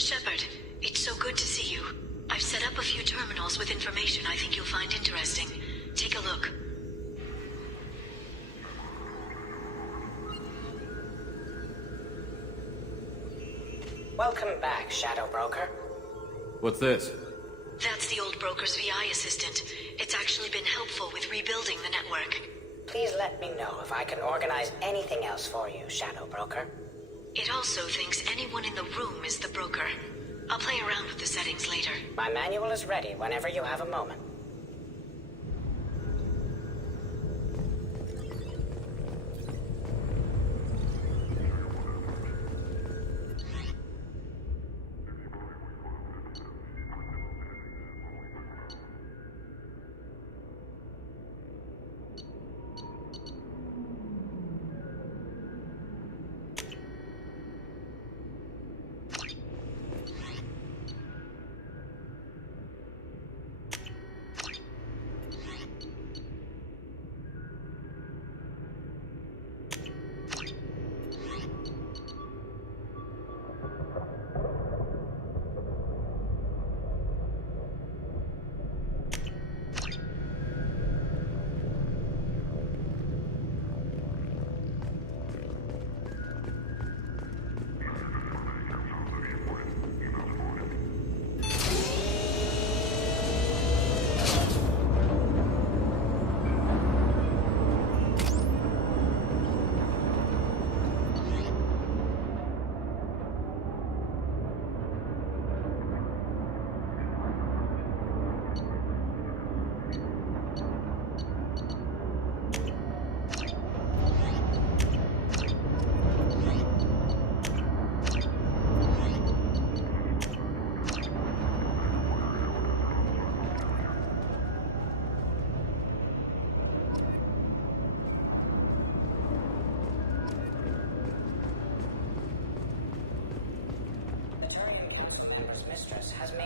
Shepard, it's so good to see you. I've set up a few terminals with information I think you'll find interesting. Take a look. Welcome back, Shadow Broker. What's this? That's the old broker's VI assistant. It's actually been helpful with rebuilding the network. Please let me know if I can organize anything else for you, Shadow Broker. It also thinks anyone in the room is the broker. I'll play around with the settings later. My manual is ready whenever you have a moment.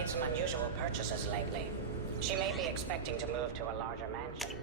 Some unusual purchases lately. She may be expecting to move to a larger mansion.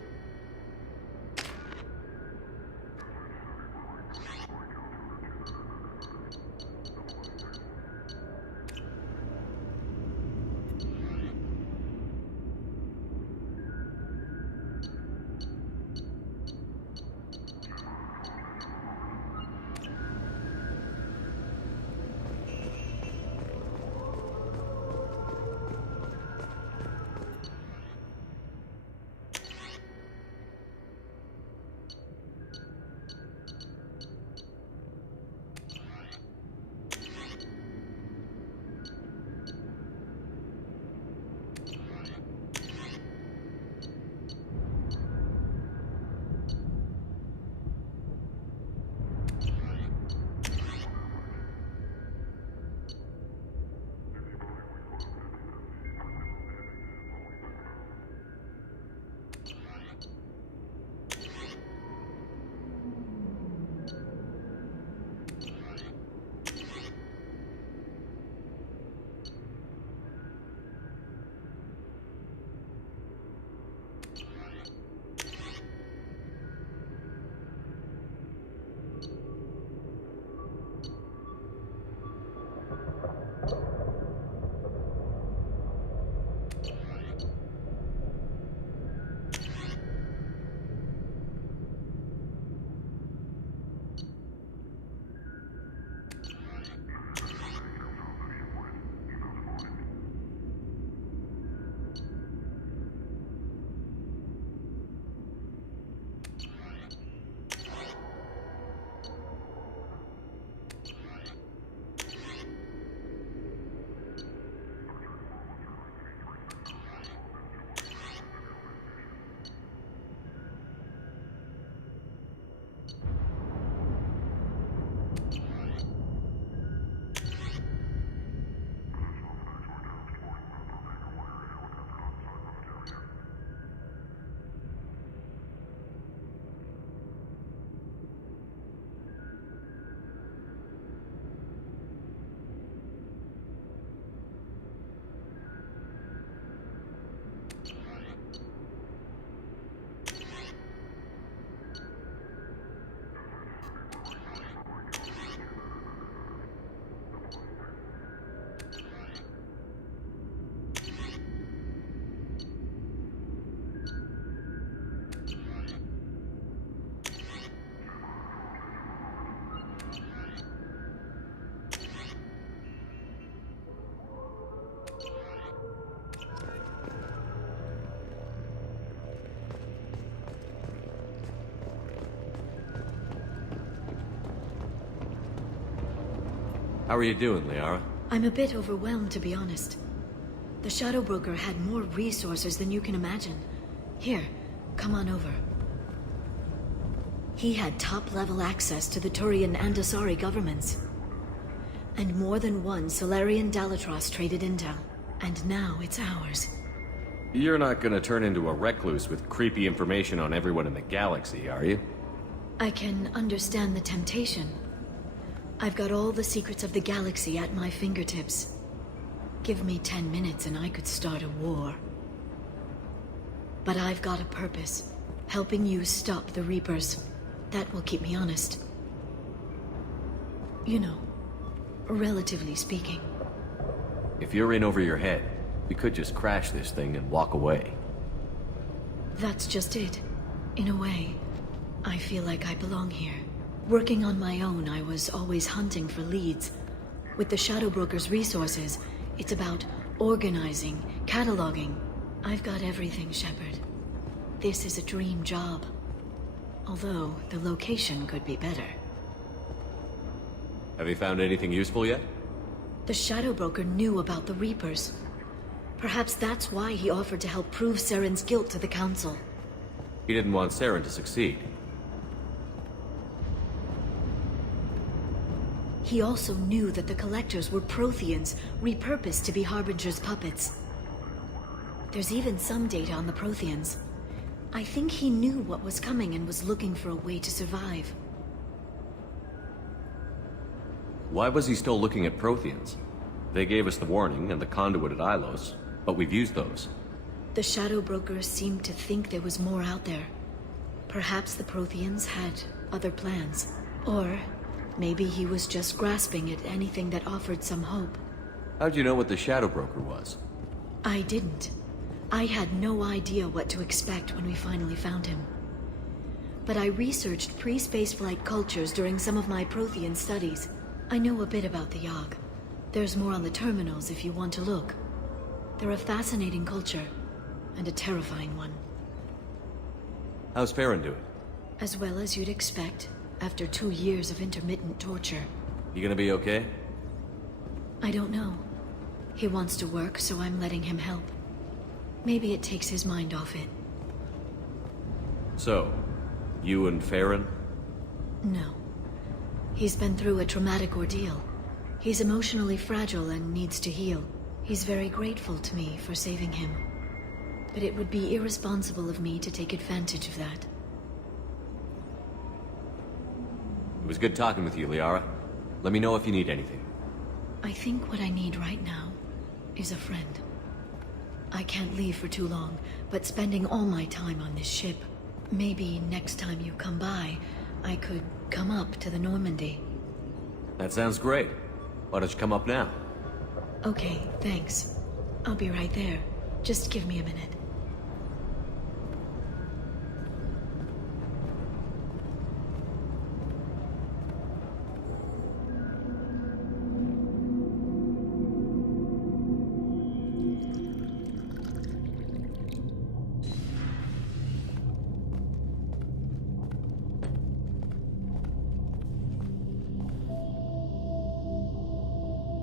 How are you doing, Liara? I'm a bit overwhelmed, to be honest. The Shadow Broker had more resources than you can imagine. Here, come on over. He had top-level access to the Turian and Asari governments. And more than one Solarian Dalatros traded intel. And now it's ours. You're not gonna turn into a recluse with creepy information on everyone in the galaxy, are you? I can understand the temptation. I've got all the secrets of the galaxy at my fingertips. Give me 10 minutes and I could start a war. But I've got a purpose. Helping you stop the Reapers. That will keep me honest. You know, relatively speaking. If you're in over your head, we could just crash this thing and walk away. That's just it. In a way, I feel like I belong here. Working on my own, I was always hunting for leads. With the Shadow Broker's resources, it's about organizing, cataloging. I've got everything, Shepard. This is a dream job. Although, the location could be better. Have you found anything useful yet? The Shadow Broker knew about the Reapers. Perhaps that's why he offered to help prove Saren's guilt to the Council. He didn't want Saren to succeed. He also knew that the Collectors were Protheans, repurposed to be Harbinger's puppets. There's even some data on the Protheans. I think he knew what was coming and was looking for a way to survive. Why was he still looking at Protheans? They gave us the warning and the conduit at Ilos, but we've used those. The Shadow Broker seemed to think there was more out there. Perhaps the Protheans had other plans. Or maybe he was just grasping at anything that offered some hope. How'd you know what the Shadow Broker was? I didn't. I had no idea what to expect when we finally found him. But I researched pre-spaceflight cultures during some of my Prothean studies. I know a bit about the Yogg. There's more on the terminals if you want to look. They're a fascinating culture, and a terrifying one. How's Farron doing? As well as you'd expect, after 2 years of intermittent torture. You gonna be okay? I don't know. He wants to work, so I'm letting him help. Maybe it takes his mind off it. So, you and Farron? No. He's been through a traumatic ordeal. He's emotionally fragile and needs to heal. He's very grateful to me for saving him. But it would be irresponsible of me to take advantage of that. It was good talking with you, Liara. Let me know if you need anything. I think what I need right now is a friend. I can't leave for too long, but spending all my time on this ship. Maybe next time you come by, I could come up to the Normandy. That sounds great. Why don't you come up now? Okay, thanks. I'll be right there. Just give me a minute.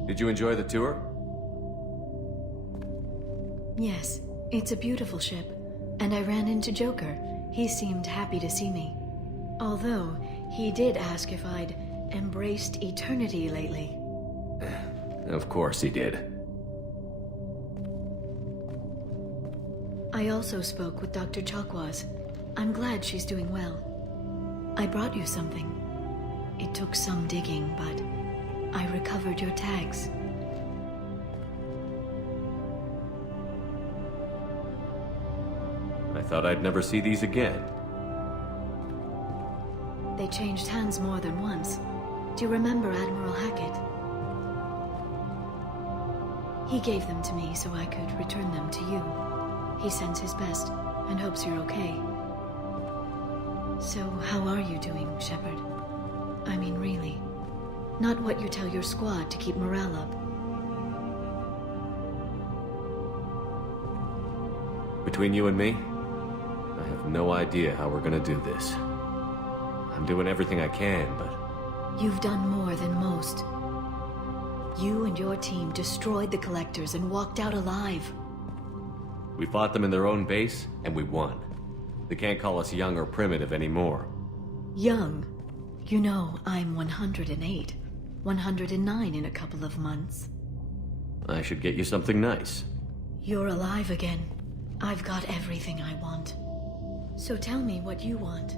Did you enjoy the tour? Yes, it's a beautiful ship. And I ran into Joker. He seemed happy to see me. Although, he did ask if I'd embraced eternity lately. Of course he did. I also spoke with Dr. Chakwas. I'm glad she's doing well. I brought you something. It took some digging, but I recovered your tags. I thought I'd never see these again. They changed hands more than once. Do you remember Admiral Hackett? He gave them to me so I could return them to you. He sends his best and hopes you're okay. So, how are you doing, Shepard? I mean, really. Not what you tell your squad to keep morale up. Between you and me, I have no idea how we're gonna do this. I'm doing everything I can, but... You've done more than most. You and your team destroyed the Collectors and walked out alive. We fought them in their own base, and we won. They can't call us young or primitive anymore. Young? You know, I'm 108. 109 in a couple of months. I should get you something nice. You're alive again. I've got everything I want. So tell me what you want.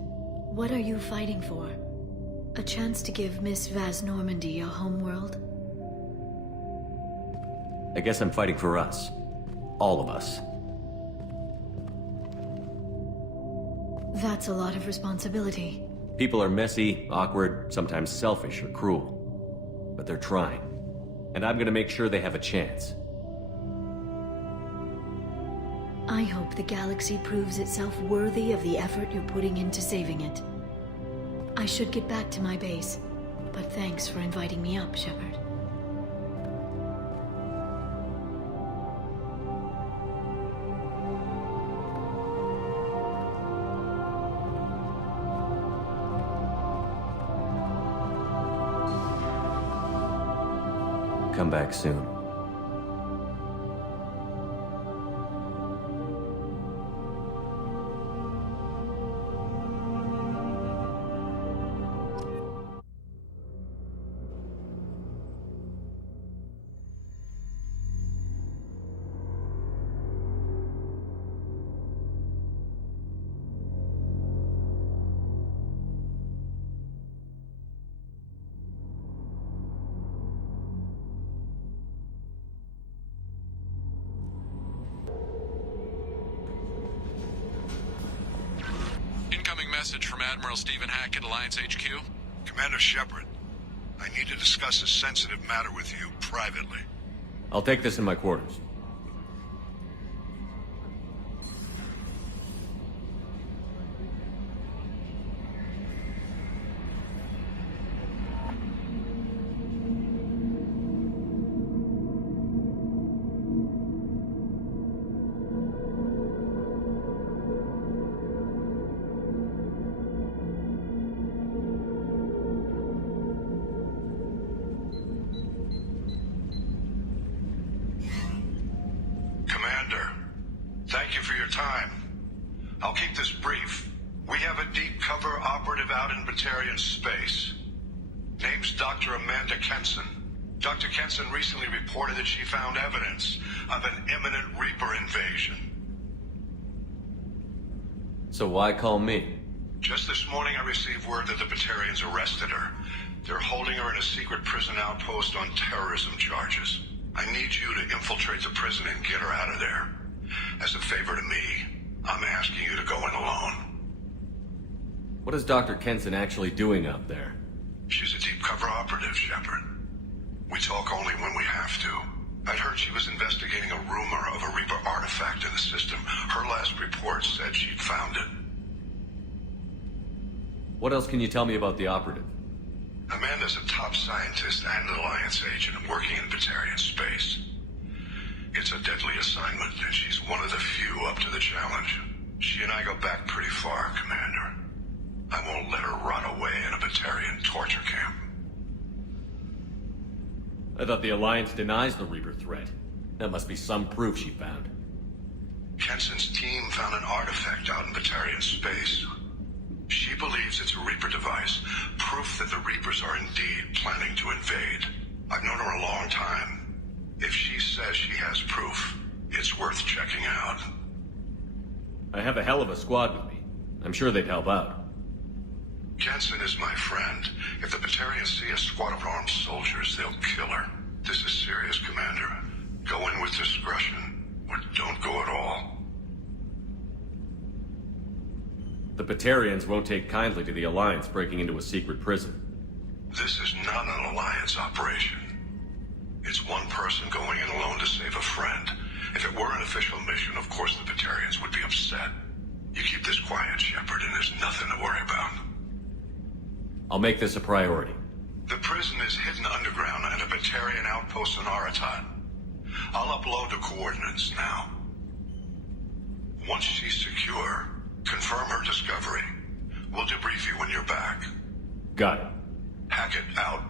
What are you fighting for? A chance to give Miss Vaz Normandy a homeworld? I guess I'm fighting for us. All of us. That's a lot of responsibility. People are messy, awkward, sometimes selfish or cruel. But they're trying. And I'm gonna make sure they have a chance. I hope the galaxy proves itself worthy of the effort you're putting into saving it. I should get back to my base, but thanks for inviting me up, Shepard. Come back soon. Message from Admiral Stephen Hackett, Alliance HQ. Commander Shepard, I need to discuss a sensitive matter with you privately. I'll take this in my quarters. Thank you for your time. I'll keep this brief. We have a deep cover operative out in Batarian space. Name's Dr. Amanda Kenson. Dr. Kenson recently reported that she found evidence of an imminent Reaper invasion. So why call me? Just this morning I received word that the Batarians arrested her. They're holding her in a secret prison outpost on terrorism charges. I need you to infiltrate the prison and get her out of there. As a favor to me, I'm asking you to go in alone. What is Dr. Kenson actually doing out there? She's a deep cover operative, Shepard. We talk only when we have to. I'd heard she was investigating a rumor of a Reaper artifact in the system. Her last report said she'd found it. What else can you tell me about the operative? Amanda's a top scientist and an Alliance agent working in Batarian space. It's a deadly assignment, and she's one of the few up to the challenge. She and I go back pretty far, Commander. I won't let her run away in a Batarian torture camp. I thought the Alliance denies the Reaper threat. That must be some proof she found. Kenson's team found an artifact out in Batarian space. She believes it's a Reaper device, proof that the Reapers are indeed planning to invade. I've known her a long time. If she says she has proof, it's worth checking out. I have a hell of a squad with me. I'm sure they'd help out. Kenson is my friend. If the Batarians see a squad of armed soldiers, they'll kill her. This is serious, Commander. Go in with discretion, or don't go at all. The Batarians won't take kindly to the Alliance breaking into a secret prison. This is not an Alliance operation. It's one person going in alone to save a friend. If it were an official mission, of course the Batarians would be upset. You keep this quiet, Shepard, and there's nothing to worry about. I'll make this a priority. The prison is hidden underground at a Batarian outpost in Aratat. I'll upload the coordinates now. Once she's secure, confirm her discovery. We'll debrief you when you're back. Got it. Hackett out.